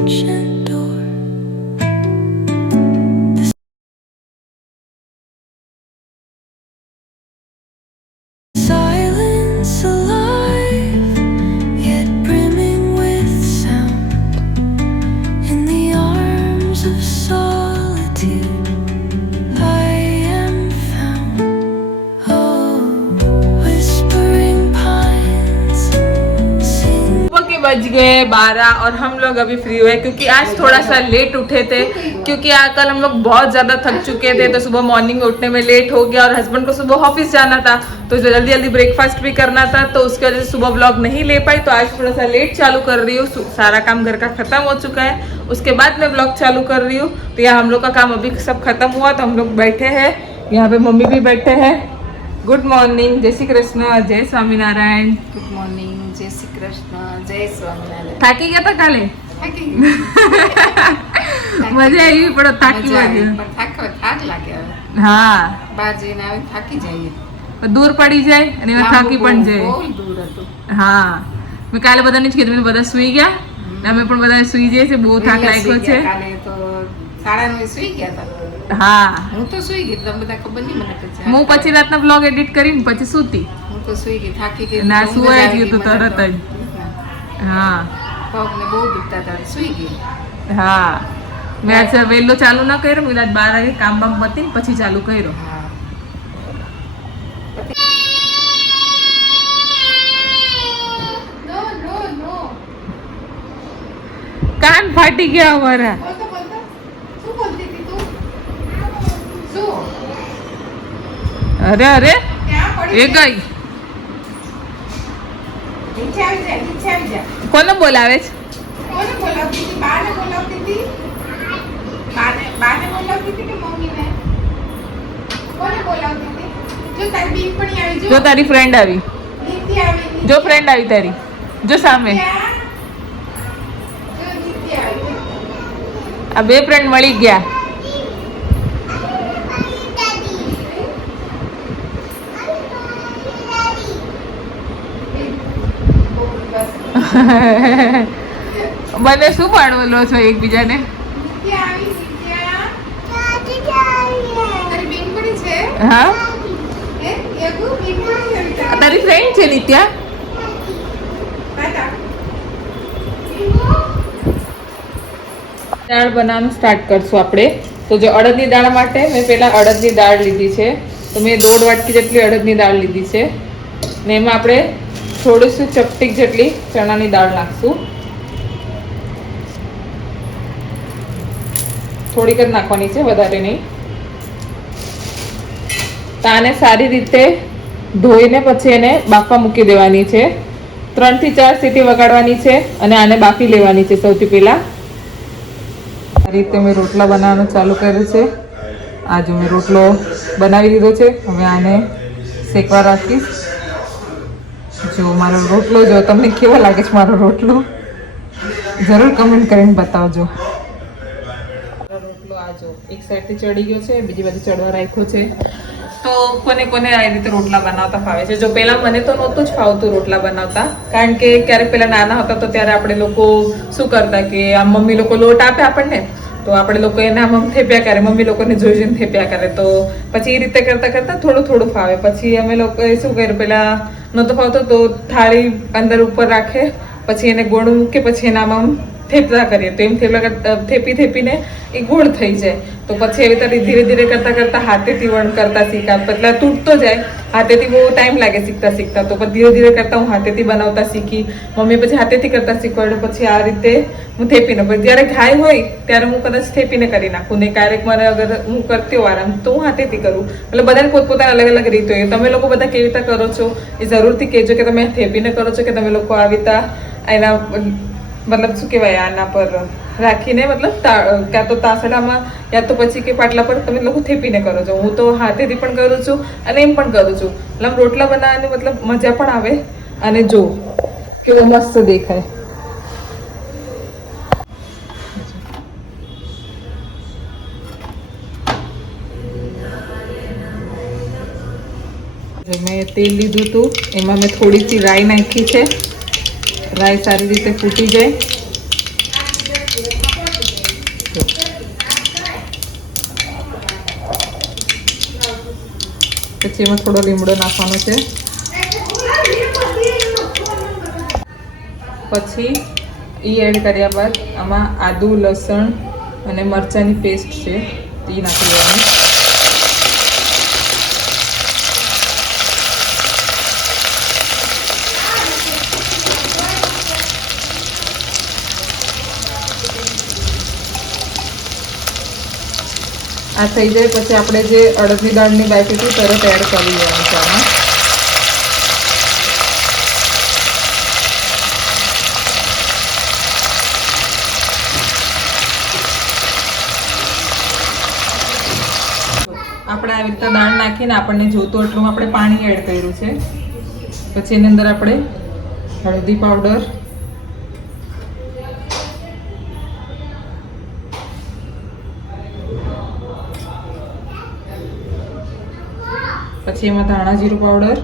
ancient door. Silence alive, yet brimming with sound. In the arms of solitude, I am found. Oh, whispering pines sing. सुबह के बज गए 12 और हम लोग अभी फ्री हुए क्योंकि आज थोड़ा सा लेट उठे थे क्योंकि कल हम लोग बहुत ज़्यादा थक चुके थे तो सुबह मॉर्निंग में उठने में लेट हो गया और हस्बैंड को सुबह ऑफिस जाना था तो जल्दी जल्दी ब्रेकफास्ट भी करना था तो उसकी वजह से सुबह ब्लॉग नहीं ले पाई तो आज थोड़ा सा लेट चालू कर रही हूँ। सारा काम घर का खत्म हो चुका है उसके बाद मैं ब्लॉग चालू कर रही हूँ। तो यहाँ हम लोग का काम अभी सब खत्म हुआ तो हम लोग बैठे हैं, यहाँ पे मम्मी भी बैठे हैं। गुड मॉर्निंग, जय श्री कृष्ण, जय स्वामीनारायण। ગુડ મોર્નિંગ, જય શ્રી કૃષ્ણ, જય સ્વામિનારાયણ. થાકી ગયા હતા કાલે? થાકી ગઈ. મજા આવી પણ થાકી મજા આવી, ગઈ. પણ થાક લાગે હવે. હા, બહાર જઈને આવી થાકી જઈએ. દૂર પડી જાય અને એમાં થાકી પણ જાય. બહુ દૂર હતું. હા, મેં કાલે બધાને જ કીધું બધા સુઈ ગયા અમે પણ બધા સુઈ જઈએ છે, બહુ થાક વહેલા લાગ્યો સુઈ છે. ગયા. કાલે તો 9:30 સુઈ ગયા હતા. હા, હું તો સુઈ ગઈ, તમે બધા ખબર નહીં મને પછી. હું પછી રાતના બ્લોગ એડિટ કરીને પછી સૂતી. હું તો સુઈ ગઈ, થાકી ગઈ. ના, ઊંઘ જ સુવાઈ આવી ગયું ગઈ તું મને તરત જ. તો. હા પગને બહુ દુખતા હતા, સુઈ ગઈ. હા, મેં આજે વહેલો ચાલુ ના કર્યો, મેં આજ 12 વાગે કામ બામ પતીને પછી ચાલુ કર્યો. હા. કાન ફાટી ગયા અમારા. શું બોલતી હતી તું? શું? અરે અરે ક્યાં પડી એ છે? ગઈ. નીચે આવી જા, નીચે આવી જા. કોને બોલાવે છે? કોને બોલાવતી હતી? બાને બોલાવતી હતી? બાને બોલાવતી હતી કે મમ્મીને? કોને બોલાવતી હતી? જો તારી બેનપણી આવી, જો તારી ફ્રેન્ડ આવી, નીતિ આવી, જો ફ્રેન્ડ આવી તારી, જો સામે ક્યાં? જો નીતિ આવી. આ બે ફ્રેન્ડ મળી ગયા. મને શું પાડવેલો છો એકબીજાને? નીતિ આવી, નીતિ તારી બેનપણી છે? હા, હે? યગુ બેનપણી છે તારી? તારી ફ્રેન્ડ છે નિત્યા. બાટા. દાળ બનાવવાનું સ્ટાર્ટ કરશું આપણે. તો જો અડદની દાળ માટે મેં પહેલા અડદની દાળ લીધી છે તો મેં 1.5 વાટકી જેટલી અડદની દાળ લીધી છે ને એમાં આપણે થોડીશું ચપટીક જેટલી ચણાની દાળ નાખશું. થોડીક જ નાખવાની છે, વધારે નહીં. તો આને સારી રીતે ધોઈને પછી એને બાફવા મૂકી દેવાની છે. 3 થી 4 સીટી વગાડવાની છે અને આને બાફી લેવાની છે સૌથી પહેલા. આ રીતે મેં રોટલા બનાવવાનું ચાલુ કર્યું છે. આ જો મેં રોટલો બનાવી દીધો છે, હવે આને શેકવા રાખીશ. જો મારો રોટલો, જો તમને કેવો લાગે છે મારો રોટલો જરૂર કમેન્ટ કરીને બતાવજો. રોટલો આ જો એક સાઈડથી ચડી ગયો છે, બીજી બાજુ ચડવા રાખ્યો છે. તો કોને કોને આ રીતે રોટલા બનાવતા ફાવે છે? જો પહેલા મને તો નહોતું જ ફાવતું રોટલા બનાવતા, કારણ કે ક્યારેક પહેલા નાના હતા તો ત્યારે આપણે લોકો શું કરતા કે આમ મમ્મી લોકો લોટ આપે આપણને તો આપણે લોકો એને આમ થેપ્યા કરે, મમ્મી લોકોને જોઈ જોઈને થેપ્યા કરે. તો પછી એ રીતે કરતા કરતા થોડું થોડું ફાવે. પછી અમે લોકોએ શું કર્યું, પહેલા નહોતું ફાવતું તો થાળી અંદર ઉપર રાખે, પછી એને ગોળ મૂકે, પછી એના આમ થેપલા કરીએ તો એમ થેપી થેપીને એ ગોળ થઈ જાય. તો પછી એવી રીતે ધીરે ધીરે કરતા કરતા હાથેથી વણ કરતા શીખા. પહેલા તૂટતો જાય, હાથેથી બહુ ટાઈમ લાગે શીખતા શીખતા. તો પછી ધીરે ધીરે કરતા હું હાથેથી બનાવતા શીખી. મમ્મી પછી હાથેથી કરતા શીખવાડ્યું. પછી આ રીતે હું થેપીને, પછી જ્યારે ઘાય હોય ત્યારે હું કદાચ થેપીને કરી નાખું ને ક્યારેક મને અગર હું કરતી હોઉં આરામ તો હું હાથેથી કરું. એટલે બધાને પોતપોતાની અલગ અલગ રીત હોય. તમે લોકો બધા કેવી રીતે કરો છો એ જરૂરથી કહેજો કે તમે થેપીને કરો છો કે તમે લોકો આવી રીતે એના મતલબ શું કહેવાય આના પર રાખીને, મતલબ ક્યાં તો તાસડામાં યા તો પછી કે પાટલા પર તમે લોકો થેપીને કરો છો. હું તો હાથેથી પણ કરું છું અને એમ પણ કરું છું. એટલે રોટલા બનાવવાની મતલબ મજા પણ આવે અને જો કેવો મસ્ત દેખાય. મેં તેલ લીધું હતું, એમાં મેં થોડીથી રાઈ નાખી છે. રાઈ સારી રીતે ફૂટી જાય પછી એમાં થોડો લીમડો નાખવાનો છે. પછી એ એડ કર્યા બાદ આમાં આદુ લસણ અને મરચાંની પેસ્ટ છે તે નાખી દેવાની. આ થઈ જાય પછી આપણે જે અડદની દાળની બાકી હતી તરત એડ કરી દેવાની છે આમાં. આપણે આવી રીતે દાળ નાખીને આપણને જોતું એટલું આપણે પાણી એડ કર્યું છે. પછી એની અંદર આપણે હળદી પાવડર, પછી એમાં ધાણા જીરું પાવડર,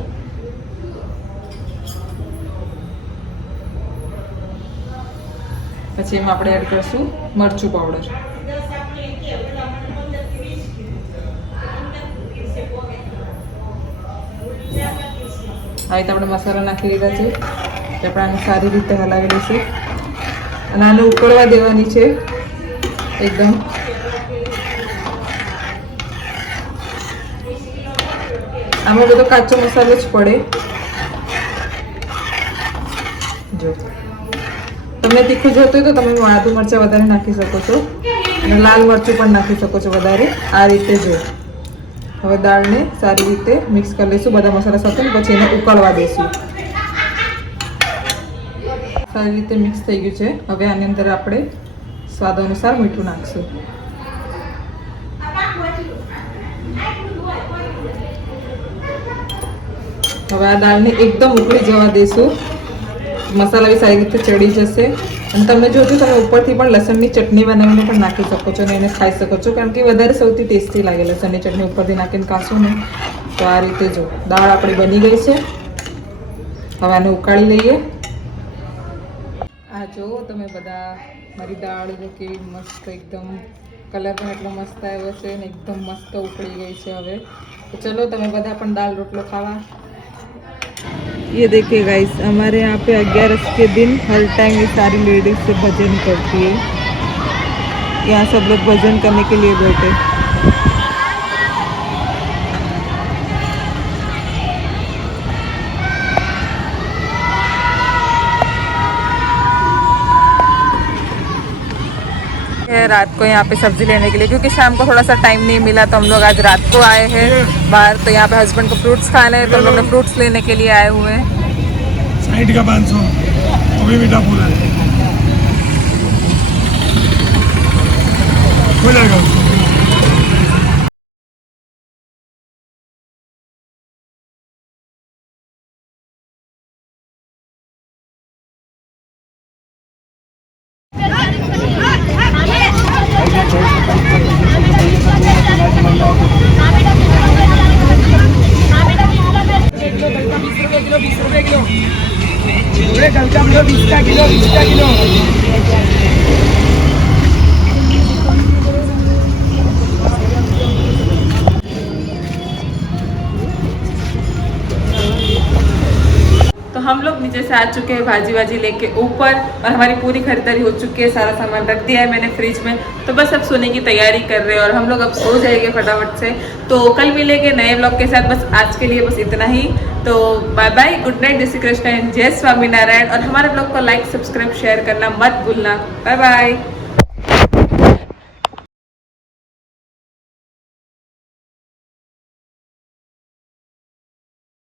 પછી એમાં આપણે એડ કરશું મરચું પાવડર. આવી રીતે આપણે મસાલા નાખી લીધા છે. આપણે આને સારી રીતે હલાવી લઈશું અને આને ઉકળવા દેવાની છે એકદમ. આમાં બધો કાચો મસાલો જ પડે. જો તમને તીખું જોતું હોય તો તમે આદુ મરચાં વધારે નાખી શકો છો અને લાલ મરચું પણ નાખી શકો છો વધારે. આ રીતે જો હવે દાળને સારી રીતે મિક્સ કરી લઈશું બધા મસાલા સાથે. પછી એને ઉકળવા દઈશું. સારી રીતે મિક્સ થઈ ગયું છે. હવે આની અંદર આપણે સ્વાદ અનુસાર મીઠું નાખશું. હવે આ દાળને એકદમ ઉકળી જવા દઈશું. મસાલા બી સારી રીતે ચડી જશે. અને તમે જોજો તમે ઉપરથી પણ લસણની ચટણી બનાવીને પણ નાખી શકો છો અને એને ખાઈ શકો છો, કારણ કે વધારે સૌથી ટેસ્ટી લાગે લસણની ચટણી ઉપરથી નાખીને ખાશો ને તો. આ રીતે જો દાળ આપણી બની ગઈ છે. હવે આને ઉકાળી લઈએ. આ જો તમે બધા મારી દાળ જો કેવી મસ્ત એકદમ કલર પણ એટલો મસ્ત આવ્યો છે ને એકદમ મસ્ત ઉકળી ગઈ છે. હવે તો ચલો તમે બધા પણ દાળ રોટલો ખાવા. ये देखिए गाइस, हमारे यहाँ पे 11 के दिन हर टाइम ये सारी लेडीज से भजन करती है. यहाँ सब लोग भजन करने के लिए बैठे. रात को यहाँ पे सब्जी लेने के लिए, क्योंकि शाम को थोड़ा सा टाइम नहीं मिला तो हम लोग आज रात को आए हैं बाहर. तो यहाँ पे हस्बैंड को फ्रूट्स खाने हैं तो हम लोग फ्रूट्स लेने के लिए आए हुए हैं. साइड का 500 अभी मीठा पूरा है हो जाएगा उसको. तो हम लोग नीचे से आ चुके हैं भाजी वाजी लेके ऊपर, और हमारी पूरी खरीदारी हो चुकी है. सारा सामान रख दिया है मैंने फ्रिज में. तो बस अब सोने की तैयारी कर रहे हैं और हम लोग अब सो जाएंगे फटाफट से. तो कल मिलेंगे नए ब्लॉग के साथ. बस आज के लिए बस इतना ही. तो बाय बाय, गुड नाइट, जय श्री कृष्ण एंड जय स्वामीनारायण. और हमारे ब्लॉग को लाइक, सब्सक्राइब, शेयर करना मत भूलना. Bye bye.